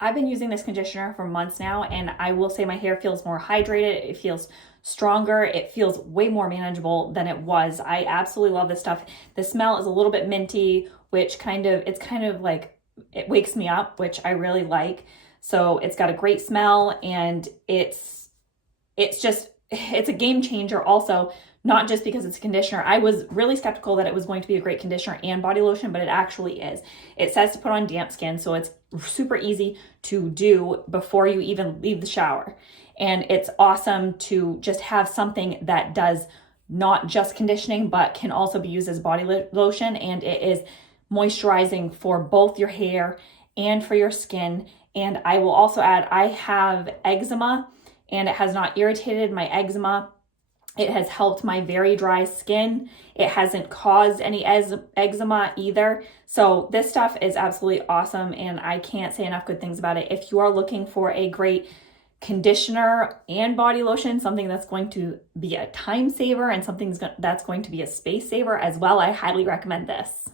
I've been using this conditioner for months now, and I will say my hair feels more hydrated. It feels stronger. It feels way more manageable than it was. I absolutely love this stuff. The smell is a little bit minty, which it's kind of like, it wakes me up, which I really like. So it's got a great smell, and it's a game changer also, not just because it's a conditioner. I was really skeptical that it was going to be a great conditioner and body lotion, but it actually is. It says to put on damp skin, so it's super easy to do before you even leave the shower. And it's awesome to just have something that does not just conditioning, but can also be used as body lotion. And it is moisturizing for both your hair and for your skin. And I will also add, I have eczema, and it has not irritated my eczema. It has helped my very dry skin. It hasn't caused any eczema either. So this stuff is absolutely awesome, and I can't say enough good things about it. If you are looking for a great conditioner and body lotion, something that's going to be a time saver and something that's going to be a space saver as well, I highly recommend this.